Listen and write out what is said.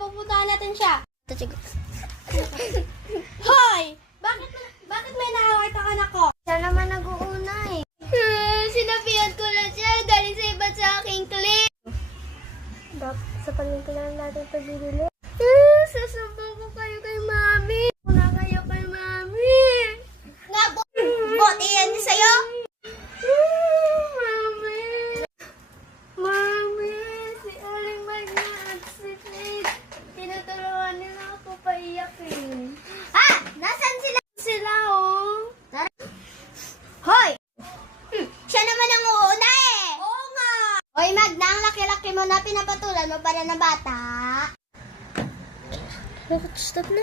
pupuntahan natin siya. Hoy! Bakit may nakaway ang anak ko? Siya naman nag-uuna eh. Sinabihan ko na siya. Galing sa iba sa aking clip. Sa palengke lang natin ito binili. Sasumbong ko kayo kay Mami. Wala kayo kay Mami. Nga, buti yan sa'yo. Mami. Mami, si Aling Magna at si Faith. Tinutulungan nila ako paiyak eh. Nasaan sila? Sila oh. Hoy! Siya naman ang uuna eh! Oo nga. Hoy Magna, ang laki-laki mo na pinapatulan mo para na bata. Stop na.